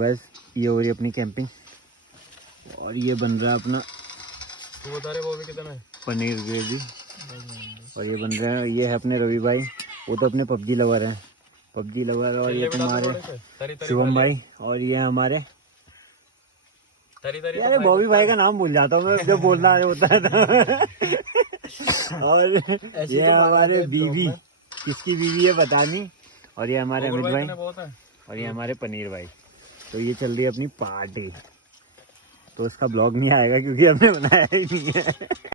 बस ये हो रही अपनी कैंपिंग और ये बन रहा है अपना तो बता रहे वो भी कितना है पनीर ग्रेवी और ये बन रहा है, ये है अपने रवि भाई, वो तो अपने पबजी लवर हैं, पबजी लवर। और ये तुम्हारे शुभम भाई और ये हमारे यार बॉबी भाई का नाम भूल जाता हूँ मैं जब बोलना होता है और ये हमारे बीवी, किसकी बीवी है पता नहीं। और ये हमारे अमित भाई और ये हमारे पनीर भाई। तो ये चल रही है अपनी पार्टी, तो उसका ब्लॉग नहीं आएगा क्योंकि हमने बनाया ही नहीं है।